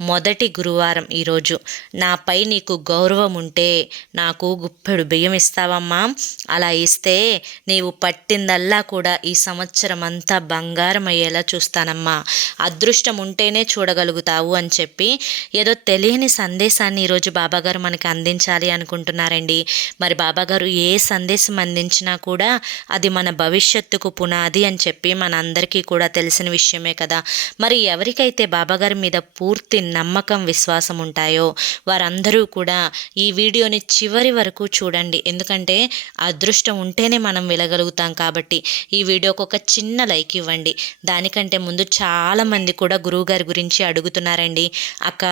మొదటి గురువారం ఈరోజు. నాపై నీకు గౌరవం ఉంటే నాకు గుప్పెడు బియ్యం ఇస్తావమ్మా అలా ఇస్తే నీవు పట్టిందల్లా కూడా ఈ సంవత్సరం అంతా బంగారం అయ్యేలా చూస్తానమ్మా. అదృష్టం ఉంటేనే చూడగలుగుతావు అని చెప్పి ఏదో తెలియని సందేశాన్ని ఈరోజు బాబాగారు మనకి అందించాలి అనుకుంటున్నారండి. మరి బాబాగారు ఏ సందేశం అందించినా కూడా అది మన భవిష్యత్తుకు పునాది అని చెప్పి మన అందరికీ కూడా తెలిసిన విషయమే కదా. మరి ఎవరికైతే బాబాగారి మీద పూర్తి నమ్మకం విశ్వాసం ఉంటాయో వారందరూ కూడా ఈ వీడియోని చివరి వరకు చూడండి. ఎందుకంటే అదృష్టం ఉంటేనే మనం వెళ్ళగలుగుతాం కాబట్టి ఈ వీడియోకి ఒక చిన్న లైక్ ఇవ్వండి. దానికంటే ముందు చాలా చాలామంది కూడా గురువుగారి గురించి అడుగుతున్నారండి. అక్క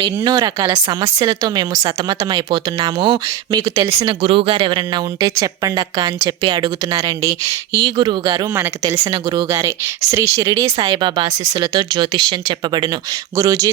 ఎన్నో రకాల సమస్యలతో మేము సతమతం అయిపోతున్నాము. మీకు తెలిసిన గురువుగారు ఎవరన్నా ఉంటే చెప్పండి అక్క అని చెప్పి అడుగుతున్నారండి. ఈ గురువుగారు మనకు తెలిసిన గురువుగారే శ్రీ షిరిడి సాయిబాబా ఆశీస్సులతో జ్యోతిష్యం చెప్పబడును. గురూజీ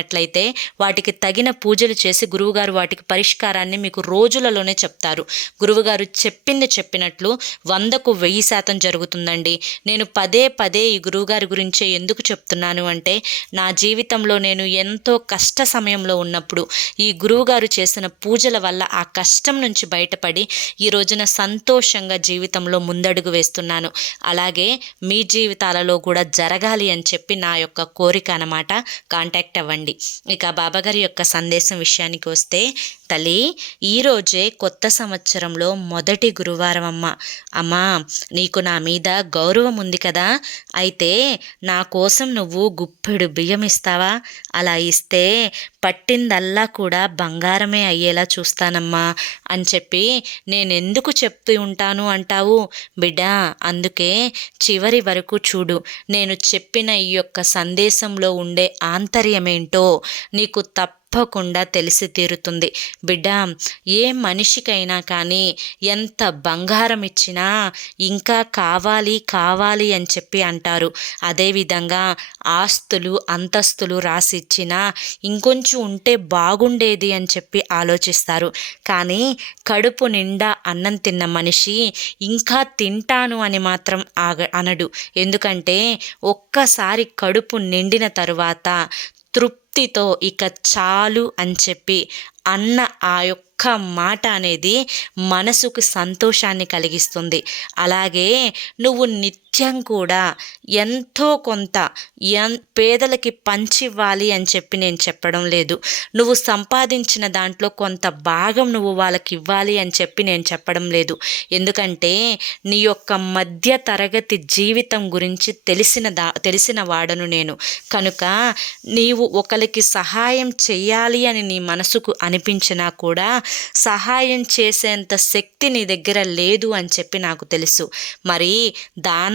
చెప్పినట్లయితే వాటికి తగిన పూజలు చేసి గురువుగారు వాటికి పరిష్కారాన్ని మీకు రోజులలోనే చెప్తారు. గురువుగారు చెప్పింది చెప్పినట్లు వందకు వెయ్యి శాతం జరుగుతుందండి. నేను పదే పదే ఈ గురువుగారి గురించే ఎందుకు చెప్తున్నాను అంటే నా జీవితంలో నేను ఎంతో కష్ట సమయంలో ఉన్నప్పుడు ఈ గురువుగారు చేసిన పూజల వల్ల ఆ కష్టం నుంచి బయటపడి ఈ రోజున సంతోషంగా జీవితంలో ముందడుగు వేస్తున్నాను. అలాగే మీ జీవితాలలో కూడా జరగాలి అని చెప్పి నా యొక్క కోరిక అనమాట కాంటాక్ట్ అవ్వండి. ఇక బాబాగారి యొక్క సందేశం విషయానికి వస్తే తల్లి ఈరోజే కొత్త సంవత్సరంలో మొదటి గురువారం అమ్మ. అమ్మా నీకు నా మీద గౌరవం ఉంది కదా. అయితే నా కోసం నువ్వు గుప్పెడు బియ్యం ఇస్తావా? అలా ఇస్తే పట్టిందల్లా కూడా బంగారమే అయ్యేలా చూస్తానమ్మా అని చెప్పి నేను ఎందుకు చెప్తూ ఉంటాను అంటావు? బిడ్డ అందుకే చివరి వరకు చూడు. నేను చెప్పిన ఈ యొక్క సందేశంలో ఉండే ఆంతర్యమేంటో నీకు తప్ప తప్పకుండా తెలిసి తీరుతుంది. బిడ్డ ఏ మనిషికైనా కానీ ఎంత బంగారం ఇచ్చినా ఇంకా కావాలి కావాలి అని చెప్పి అంటారు. అదేవిధంగా ఆస్తులు అంతస్తులు రాసిచ్చినా ఇంకొంచెం ఉంటే బాగుండేది అని చెప్పి ఆలోచిస్తారు. కానీ కడుపు నిండా అన్నం తిన్న మనిషి ఇంకా తింటాను అని మాత్రం ఆగ అనడు. ఎందుకంటే ఒక్కసారి కడుపు నిండిన తరువాత తృప్తితో ఇక చాలు అని చెప్పి అన్న ఆ యొక్క మాట అనేది మనసుకు సంతోషాన్ని కలిగిస్తుంది. అలాగే నువ్వు నిత్య కూడా ఎంతో కొంత ఎన్ పేదలకి పంచివ్వాలి అని చెప్పి నేను చెప్పడం లేదు. నువ్వు సంపాదించిన దాంట్లో కొంత భాగం నువ్వు వాళ్ళకి ఇవ్వాలి అని చెప్పి నేను చెప్పడం లేదు. ఎందుకంటే నీ యొక్క మధ్య తరగతి జీవితం గురించి తెలిసిన దా తెలిసిన వాడను నేను. కనుక నీవు ఒకరికి సహాయం చేయాలి అని నీ మనసుకు అనిపించినా కూడా సహాయం చేసేంత శక్తి నీ దగ్గర లేదు అని చెప్పి నాకు తెలుసు. మరి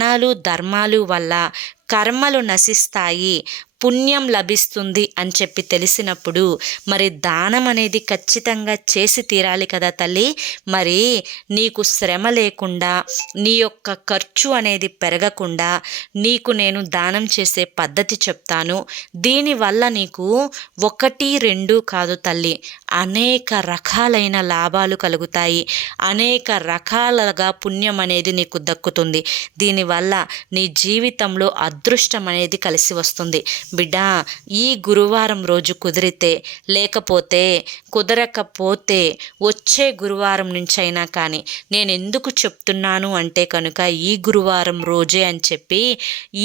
దానాలు ధర్మాలు వల్ల కర్మలు నశిస్తాయి. పుణ్యం లభిస్తుంది అని చెప్పి తెలిసినప్పుడు మరి దానం అనేది ఖచ్చితంగా చేసి తీరాలి కదా తల్లి. మరి నీకు శ్రమ లేకుండా నీ యొక్క ఖర్చు అనేది పెరగకుండా నీకు నేను దానం చేసే పద్ధతి చెప్తాను. దీనివల్ల నీకు ఒకటి రెండు కాదు తల్లి. అనేక రకాలైన లాభాలు కలుగుతాయి. అనేక రకాలుగా పుణ్యం అనేది నీకు దక్కుతుంది. దీనివల్ల నీ జీవితంలో అదృష్టం అనేది కలిసి వస్తుంది. బిడ్డ ఈ గురువారం రోజు కుదిరితే లేకపోతే కుదరకపోతే వచ్చే గురువారం నుంచి అయినా కానీ నేను ఎందుకు చెప్తున్నాను అంటే కనుక ఈ గురువారం రోజే అని చెప్పి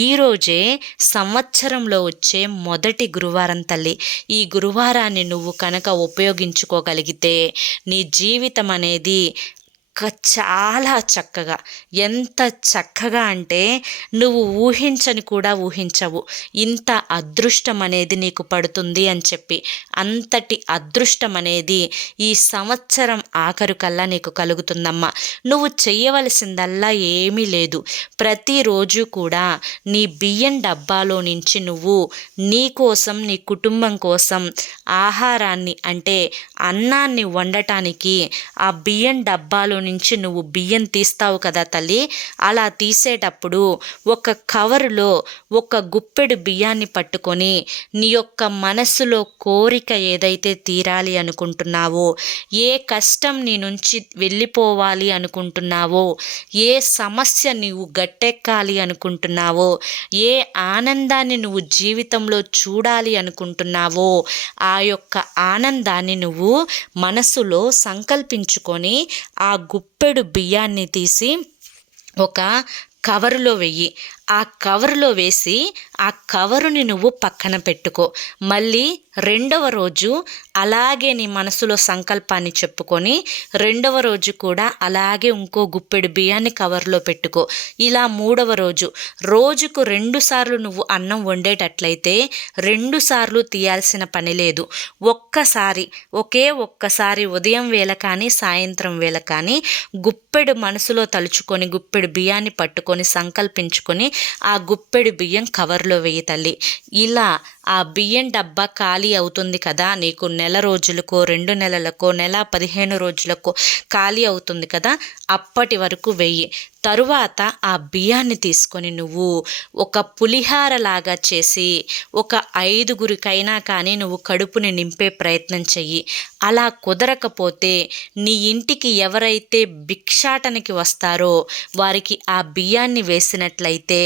ఈరోజే సంవత్సరంలో వచ్చే మొదటి గురువారం తల్లి. ఈ గురువారాన్ని నువ్వు కనుక ఉపయోగించుకోగలిగితే నీ జీవితం అనేది చాలా చక్కగా. ఎంత చక్కగా అంటే నువ్వు ఊహించని కూడా ఊహించవు. ఇంత అదృష్టం అనేది నీకు పడుతుంది అని చెప్పి. అంతటి అదృష్టం అనేది ఈ సంవత్సరం ఆఖరు కల్లా నీకు కలుగుతుందమ్మా. నువ్వు చేయవలసిందల్లా ఏమీ లేదు. ప్రతిరోజు కూడా నీ బియ్యం డబ్బాలో నుంచి నువ్వు నీ కోసం నీ కుటుంబం కోసం ఆహారాన్ని అంటే అన్నాన్ని వండటానికి ఆ బియ్యం డబ్బాలో నుంచి నువ్వు బియ్యం తీస్తావు కదా తల్లి. అలా తీసేటప్పుడు ఒక కవరులో ఒక గుప్పెడు బియ్యాన్ని పట్టుకొని నీ యొక్క మనసులో కోరిక ఏదైతే తీరాలి అనుకుంటున్నావో ఏ కష్టం నీ నుంచి వెళ్ళిపోవాలి అనుకుంటున్నావో ఏ సమస్య నీవు గట్టెక్కాలి అనుకుంటున్నావో ఏ ఆనందాన్ని నువ్వు జీవితంలో చూడాలి అనుకుంటున్నావో ఆ యొక్క ఆనందాన్ని నువ్వు మనసులో సంకల్పించుకొని ఆ గుప్పెడు బియ్యాన్ని తీసి ఒక కవరులో వెయ్యి. ఆ కవరులో వేసి ఆ కవరుని నువ్వు పక్కన పెట్టుకో. మళ్ళీ రెండవ రోజు అలాగే నీ మనసులో సంకల్పాన్ని చెప్పుకొని రెండవ రోజు కూడా అలాగే ఇంకో గుప్పెడు బియ్యాన్ని కవర్లో పెట్టుకో. ఇలా మూడవ రోజు. రోజుకు రెండు సార్లు నువ్వు అన్నం వండేటట్లయితే రెండు సార్లు తీయాల్సిన పని లేదు. ఒక్కసారి ఒకే ఒక్కసారి ఉదయం వేళ కానీ సాయంత్రం వేళ కానీ గుప్పెడు మనసులో తలుచుకొని గుప్పెడు బియ్యాన్ని పట్టుకొని సంకల్పించుకొని ఆ గుప్పెడు బియ్యం కవర్లో వేయి తల్లి. ఇలా ఆ బియ్యం డబ్బా ఖాళీ అవుతుంది కదా నీకు నెల రోజులకో రెండు నెలలకో నెల పదిహేను రోజులకో ఖాళీ అవుతుంది కదా అప్పటి వరకు వెయ్యి తరువాత ఆ బియ్యాన్ని తీసుకొని నువ్వు ఒక పులిహార లాగా చేసి ఒక ఐదుగురికైనా కానీ నువ్వు కడుపుని నింపే ప్రయత్నం చెయ్యి. అలా కుదరకపోతే నీ ఇంటికి ఎవరైతే భిక్షాటనకి వస్తారో వారికి ఆ బియ్యాన్ని వేసినట్లయితే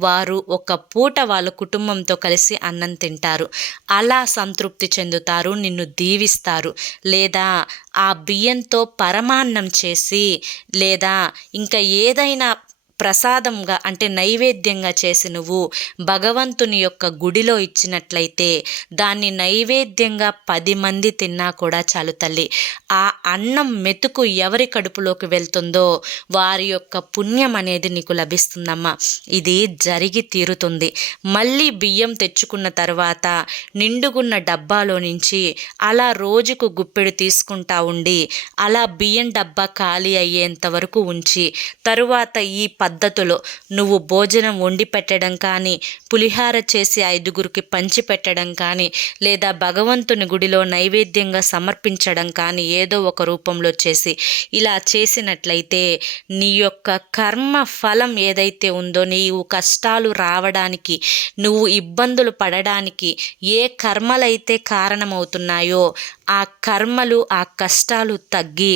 వారు ఒక పూట వాళ్ళ కుటుంబంతో కలిసి అన్నం తింటారు. అలా సంతృప్తి చెందుతారు నిన్ను దీవిస్తారు. లేదా ఆ బియ్యంతో పరమాన్నం చేసి లేదా ఇంకా ఏదైనా ప్రసాదంగా అంటే నైవేద్యంగా చేసి నువ్వు భగవంతుని యొక్క గుడిలో ఇచ్చినట్లయితే దాన్ని నైవేద్యంగా పది మంది తిన్నా కూడా చాలు తల్లి. ఆ అన్నం మెతుకు ఎవరి కడుపులోకి వెళ్తుందో వారి యొక్క పుణ్యం అనేది నీకు లభిస్తుందమ్మా. ఇది జరిగి తీరుతుంది. మళ్ళీ బియ్యం తెచ్చుకున్న తర్వాత నిండుగున్న డబ్బాలో నుంచి అలా రోజుకు గుప్పెడు తీసుకుంటా ఉండి అలా బియ్యం డబ్బా ఖాళీ అయ్యేంత వరకు ఉంచి తరువాత ఈ పద్ధతులు. నువ్వు భోజనం వండి పెట్టడం కానీ పులిహార చేసి ఐదుగురికి పంచి పెట్టడం కానీ లేదా భగవంతుని గుడిలో నైవేద్యంగా సమర్పించడం కానీ ఏదో ఒక రూపంలో చేసి ఇలా చేసినట్లయితే నీ యొక్క కర్మ ఫలం ఏదైతే ఉందో నీవు కష్టాలు రావడానికి నువ్వు ఇబ్బందులు పడడానికి ఏ కర్మలైతే కారణమవుతున్నాయో ఆ కర్మలు ఆ కష్టాలు తగ్గి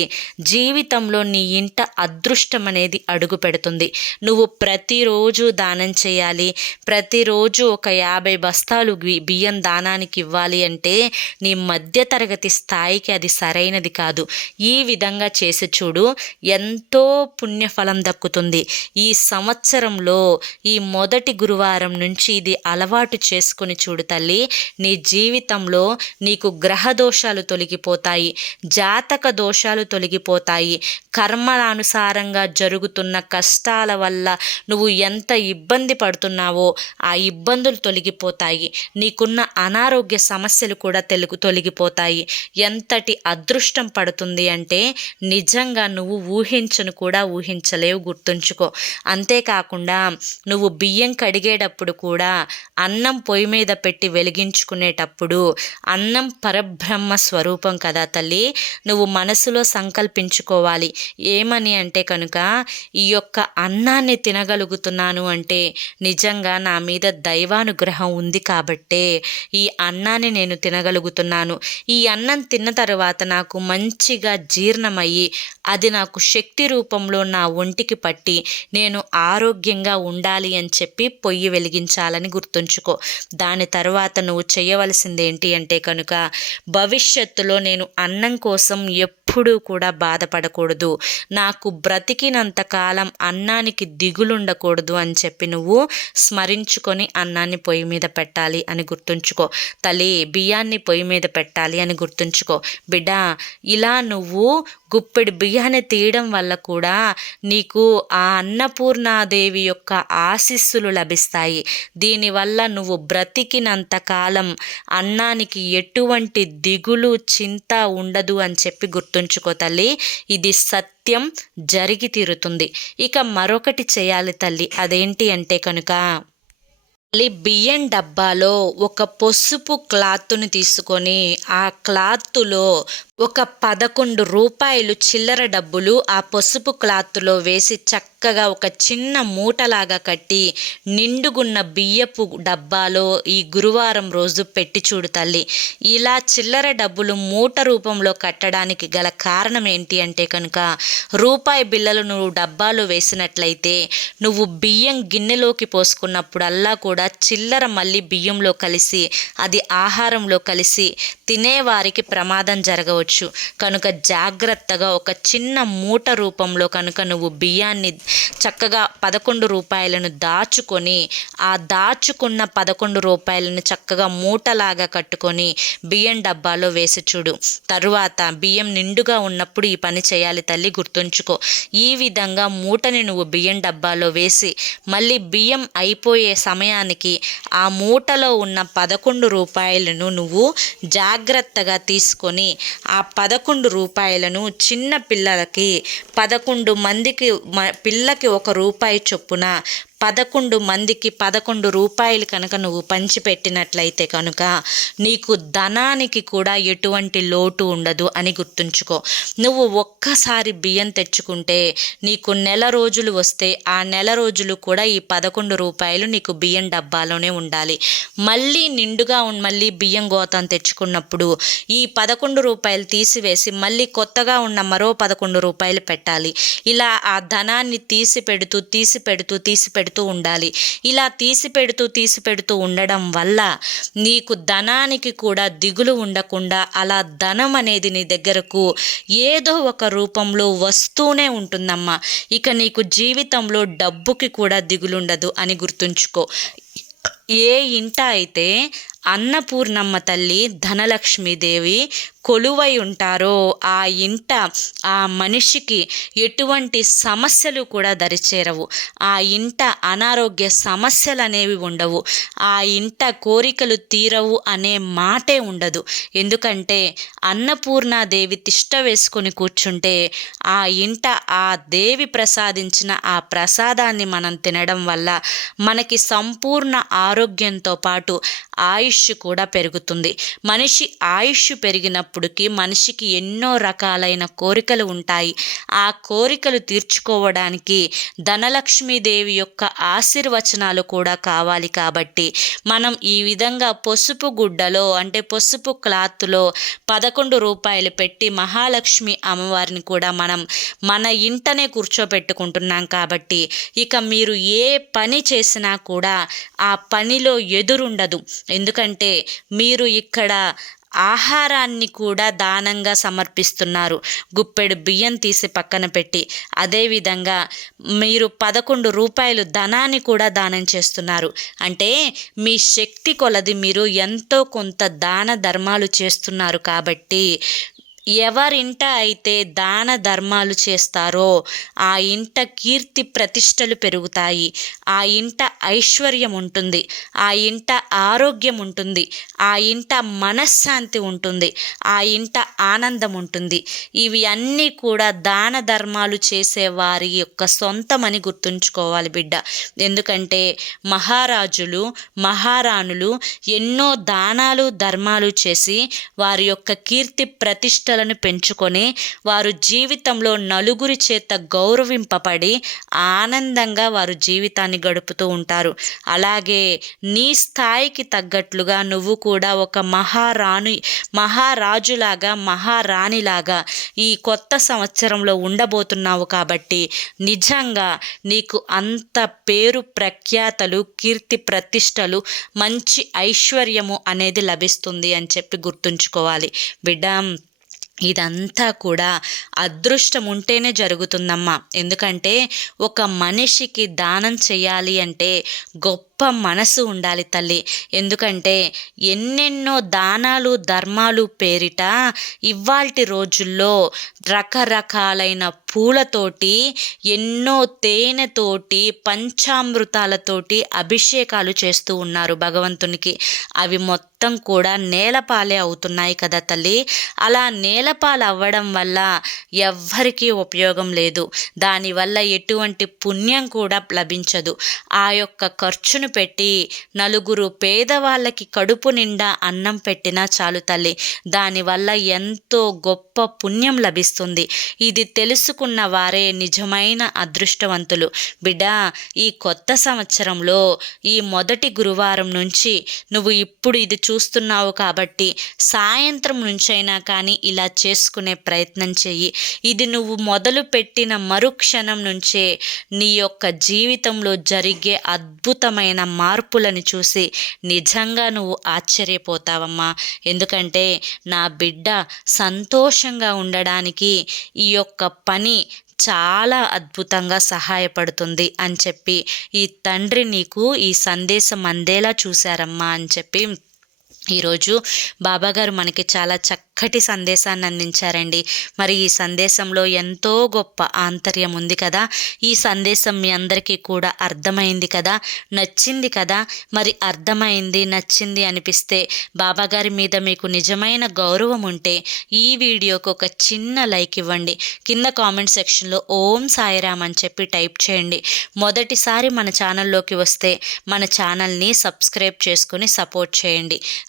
జీవితంలో నీ ఇంట అదృష్టం అనేది అడుగు పెడుతుంది. నువ్వు ప్రతిరోజు దానం చేయాలి. ప్రతిరోజు ఒక యాభై బస్తాలు బియ్యం దానానికి ఇవ్వాలి అంటే నీ మధ్యతరగతి స్థాయికి అది సరైనది కాదు. ఈ విధంగా చేసి చూడు ఎంతో పుణ్యఫలం దక్కుతుంది. ఈ సంవత్సరంలో ఈ మొదటి గురువారం నుంచి ఇది అలవాటు చేసుకుని చూడు తల్లి. నీ జీవితంలో నీకు గ్రహ దోషాలు తొలగిపోతాయి. జాతక దోషాలు తొలగిపోతాయి. కర్మలానుసారంగా జరుగుతున్న కష్టాల వల్ల నువ్వు ఎంత ఇబ్బంది పడుతున్నావో ఆ ఇబ్బందులు తొలగిపోతాయి. నీకున్న అనారోగ్య సమస్యలు కూడా తెలుగు తొలగిపోతాయి. ఎంతటి అదృష్టం పడుతుంది అంటే నిజంగా నువ్వు ఊహించను కూడా ఊహించలేవు గుర్తుంచుకో. అంతేకాకుండా నువ్వు బియ్యం కడిగేటప్పుడు కూడా అన్నం పొయ్యి మీద పెట్టి వెలిగించుకునేటప్పుడు అన్నం పరబ్రహ్మ స్వరూపం కదా తల్లి. నువ్వు మనసులో సంకల్పించుకోవాలి. ఏమని అంటే కనుక ఈ యొక్క అన్నాన్ని తినగలుగుతున్నాను అంటే నిజంగా నా మీద దైవానుగ్రహం ఉంది కాబట్టే ఈ అన్నాన్ని నేను తినగలుగుతున్నాను. ఈ అన్నం తిన్న తర్వాత నాకు మంచిగా జీర్ణమయ్యి అది నాకు శక్తి రూపంలో నా ఒంటికి పట్టి నేను ఆరోగ్యంగా ఉండాలి అని చెప్పి పొయ్యి వెలిగించాలని గుర్తుంచుకో. దాని తర్వాత నువ్వు చేయవలసింది ఏంటి అంటే కనుక భవిష్యత్ భవిష్యత్తులో నేను అన్నం కోసం ఎప్పుడూ కూడా బాధపడకూడదు. నాకు బ్రతికినంత కాలం అన్నానికి దిగులుండకూడదు అని చెప్పి నువ్వు స్మరించుకొని అన్నాన్ని పొయ్యి మీద పెట్టాలి అని గుర్తుంచుకో. తల్లి బియ్యాన్ని పొయ్యి మీద పెట్టాలి అని గుర్తుంచుకో. బిడ్డ ఇలా నువ్వు గుప్పెడు బియ్యాన్ని తీయడం వల్ల కూడా నీకు ఆ అన్నపూర్ణాదేవి యొక్క ఆశీస్సులు లభిస్తాయి. దీనివల్ల నువ్వు బ్రతికినంత కాలం అన్నానికి ఎటువంటి దిగులు చింత ఉండదు అని చెప్పి గుర్తుంచుకో తల్లి. ఇది సత్యం జరిగి తీరుతుంది. ఇక మరొకటి చేయాలి తల్లి. అదేంటి అంటే కనుక మళ్ళీ బియ్యం డబ్బాలో ఒక పసుపు క్లాత్ని తీసుకొని ఆ క్లాత్లో ఒక పదకొండు రూపాయలు చిల్లర డబ్బులు ఆ పసుపు క్లాత్లో వేసి చక్కగా ఒక చిన్న మూటలాగా కట్టి నిండుగున్న బియ్యపు డబ్బాలో ఈ గురువారం రోజు పెట్టి చూడు తల్లి. ఇలా చిల్లర డబ్బులు మూట రూపంలో కట్టడానికి గల కారణం ఏంటి అంటే కనుక రూపాయి బిళ్ళలు నువ్వు డబ్బాలో వేసినట్లయితే నువ్వు బియ్యం గిన్నెలోకి పోసుకున్నప్పుడల్లా కూడా చిల్లర మళ్ళీ బియ్యంలో కలిసి అది ఆహారంలో కలిసి తినేవారికి ప్రమాదం జరగవచ్చు. చేసుకోవచ్చు కనుక జాగ్రత్తగా ఒక చిన్న మూట రూపంలో కనుక నువ్వు బియ్యాన్ని చక్కగా పదకొండు రూపాయలను దాచుకొని ఆ దాచుకున్న పదకొండు రూపాయలను చక్కగా మూటలాగా కట్టుకొని బియ్యం డబ్బాలో వేసి చూడు. తరువాత బియ్యం నిండుగా ఉన్నప్పుడు ఈ పని చేయాలి తల్లి గుర్తుంచుకో. ఈ విధంగా మూటని నువ్వు బియ్యం డబ్బాలో వేసి మళ్ళీ బియ్యం అయిపోయే సమయానికి ఆ మూటలో ఉన్న పదకొండు రూపాయలను నువ్వు జాగ్రత్తగా తీసుకొని ఆ ఆ పదకొండు రూపాయలను చిన్న పిల్లలకి పదకొండు మందికి పిల్లకి ఒక రూపాయి చొప్పున పదకొండు మందికి పదకొండు రూపాయలు కనుక నువ్వు పంచిపెట్టినట్లయితే కనుక నీకు ధనానికి కూడా ఎటువంటి లోటు ఉండదు అని గుర్తుంచుకో. నువ్వు ఒక్కసారి బియ్యం తెచ్చుకుంటే నీకు నెల రోజులు వస్తే ఆ నెల రోజులు కూడా ఈ పదకొండు రూపాయలు నీకు బియ్యం డబ్బాలోనే ఉండాలి. మళ్ళీ నిండుగా మళ్ళీ బియ్యం గోతం తెచ్చుకున్నప్పుడు ఈ పదకొండు రూపాయలు తీసివేసి మళ్ళీ కొత్తగా ఉన్న మరో పదకొండు రూపాయలు పెట్టాలి. ఇలా ఆ ధనాన్ని తీసి పెడుతూ తీసి పెడుతూ తీసి పెడుతూ పెడుతూ ఉండాలి. ఇలా తీసి పెడుతూ తీసి పెడుతూ ఉండడం వల్ల నీకు ధనానికి కూడా దిగులు ఉండకుండా అలా ధనం అనేది నీ దగ్గరకు ఏదో ఒక రూపంలో వస్తూనే ఉంటుందమ్మా. ఇక నీకు జీవితంలో డబ్బుకి కూడా దిగులుండదు అని గుర్తుంచుకో. ఏ ఇంట అయితే అన్నపూర్ణమ్మ తల్లి ధనలక్ష్మీదేవి కొలువై ఉంటారో ఆ ఇంట ఆ మనిషికి ఎటువంటి సమస్యలు కూడా దరిచేరవు. ఆ ఇంట అనారోగ్య సమస్యలు అనేవి ఉండవు. ఆ ఇంట కోరికలు తీరవు అనే మాటే ఉండదు. ఎందుకంటే అన్నపూర్ణాదేవి తిష్ట వేసుకొని కూర్చుంటే ఆ ఇంట ఆ దేవి ప్రసాదించిన ఆ ప్రసాదాన్ని మనం తినడం వల్ల మనకి సంపూర్ణ ఆరోగ్యంతో పాటు ఆయుష్ కూడా పెరుగుతుంది. మనిషి ఆయుష్ పెరిగినప్పటికీ మనిషికి ఎన్నో రకాలైన కోరికలు ఉంటాయి. ఆ కోరికలు తీర్చుకోవడానికి ధనలక్ష్మీదేవి యొక్క ఆశీర్వచనాలు కూడా కావాలి కాబట్టి మనం ఈ విధంగా పసుపు గుడ్డలో అంటే పసుపు క్లాత్లో పదకొండు రూపాయలు పెట్టి మహాలక్ష్మి అమ్మవారిని కూడా మనం మన ఇంటనే కూర్చోబెట్టుకుంటున్నాం కాబట్టి ఇక మీరు ఏ పని చేసినా కూడా ఆ పని పనిలో ఎదురుండదు. ఎందుకంటే మీరు ఇక్కడ ఆహారాన్ని కూడా దానంగా సమర్పిస్తున్నారు. గుప్పెడు బియ్యం తీసి పక్కన పెట్టి అదేవిధంగా మీరు పదకొండు రూపాయలు ధనాన్ని కూడా దానం చేస్తున్నారు. అంటే మీ శక్తి కొలది మీరు ఎంతో కొంత దాన ధర్మాలు చేస్తున్నారు కాబట్టి ఎవరింట అయితే దాన ధర్మాలు చేస్తారో ఆ ఇంట కీర్తి ప్రతిష్టలు పెరుగుతాయి. ఆ ఇంట ఐశ్వర్యం ఉంటుంది. ఆ ఇంట ఆరోగ్యం ఉంటుంది. ఆ ఇంట మనశ్శాంతి ఉంటుంది. ఆ ఇంట ఆనందం ఉంటుంది. ఇవి అన్నీ కూడా దాన ధర్మాలు చేసే వారి యొక్క సొంతమని గుర్తుంచుకోవాలి బిడ్డ. ఎందుకంటే మహారాజులు మహారాణులు ఎన్నో దానాలు ధర్మాలు చేసి వారి యొక్క కీర్తి ప్రతిష్ట పట్టుదలను పెంచుకొని వారు జీవితంలో నలుగురి చేత గౌరవింపబడి ఆనందంగా వారు జీవితాన్ని గడుపుతూ ఉంటారు. అలాగే నీ స్థాయికి తగ్గట్లుగా నువ్వు కూడా ఒక మహారాణి మహారాజులాగా మహారాణిలాగా ఈ కొత్త సంవత్సరంలో ఉండబోతున్నావు కాబట్టి నిజంగా నీకు అంత పేరు ప్రఖ్యాతలు కీర్తి ప్రతిష్టలు మంచి ఐశ్వర్యము అనేది లభిస్తుంది అని చెప్పి గుర్తుంచుకోవాలి. బిడ్డ ఇదంతా కూడా అదృష్టం ఉంటేనే జరుగుతుందమ్మా. ఎందుకంటే ఒక మనిషికి దానం చేయాలి అంటే గొప్ప గొప్ప మనసు ఉండాలి తల్లి. ఎందుకంటే ఎన్నెన్నో దానాలు ధర్మాలు పేరిట ఇవాల్టి రోజుల్లో రకరకాలైన పూలతోటి ఎన్నో తేనెతోటి పంచామృతాలతోటి అభిషేకాలు చేస్తూ ఉన్నారు భగవంతునికి. అవి మొత్తం కూడా నేలపాలే అవుతున్నాయి కదా తల్లి. అలా నేలపాలు అవ్వడం వల్ల ఎవ్వరికీ ఉపయోగం లేదు. దానివల్ల ఎటువంటి పుణ్యం కూడా లభించదు. ఆ యొక్క ఖర్చును పెట్టి నలుగురు పేదవాళ్ళకి కడుపు నిండా అన్నం పెట్టినా చాలు తల్లి. దానివల్ల ఎంతో గొప్ప పుణ్యం లభిస్తుంది. ఇది తెలుసుకున్న వారే నిజమైన అదృష్టవంతులు. బిడ్డ ఈ కొత్త సంవత్సరంలో ఈ మొదటి గురువారం నుంచి నువ్వు ఇప్పుడు ఇది చూస్తున్నావు కాబట్టి సాయంత్రం నుంచైనా కానీ ఇలా చేసుకునే ప్రయత్నం చెయ్యి. ఇది నువ్వు మొదలు పెట్టిన మరుక్షణం నుంచే నీ యొక్క జీవితంలో జరిగే అద్భుతమైన మార్పులను చూసి నిజంగా నువ్వు ఆశ్చర్యపోతావమ్మా. ఎందుకంటే నా బిడ్డ సంతోషంగా ఉండడానికి ఈ యొక్క పని చాలా అద్భుతంగా సహాయపడుతుంది అని చెప్పి ఈ తండ్రి నీకు ఈ సందేశం అందేలా చూశారమ్మా అని చెప్పి ఈరోజు బాబాగారు మనకి చాలా చక్కటి సందేశాన్ని అందించారండి. మరి ఈ సందేశంలో ఎంతో గొప్ప ఆంతర్యం ఉంది కదా. ఈ సందేశం మీ అందరికీ కూడా అర్థమైంది కదా. నచ్చింది కదా. మరి అర్థమైంది నచ్చింది అనిపిస్తే బాబాగారి మీద మీకు నిజమైన గౌరవం ఉంటే ఈ వీడియోకు ఒక చిన్న లైక్ ఇవ్వండి. కింద కామెంట్ సెక్షన్లో ఓం సాయిరామ్ అని చెప్పి టైప్ చేయండి. మొదటిసారి మన ఛానల్లోకి వస్తే మన ఛానల్ని సబ్స్క్రైబ్ చేసుకుని సపోర్ట్ చేయండి.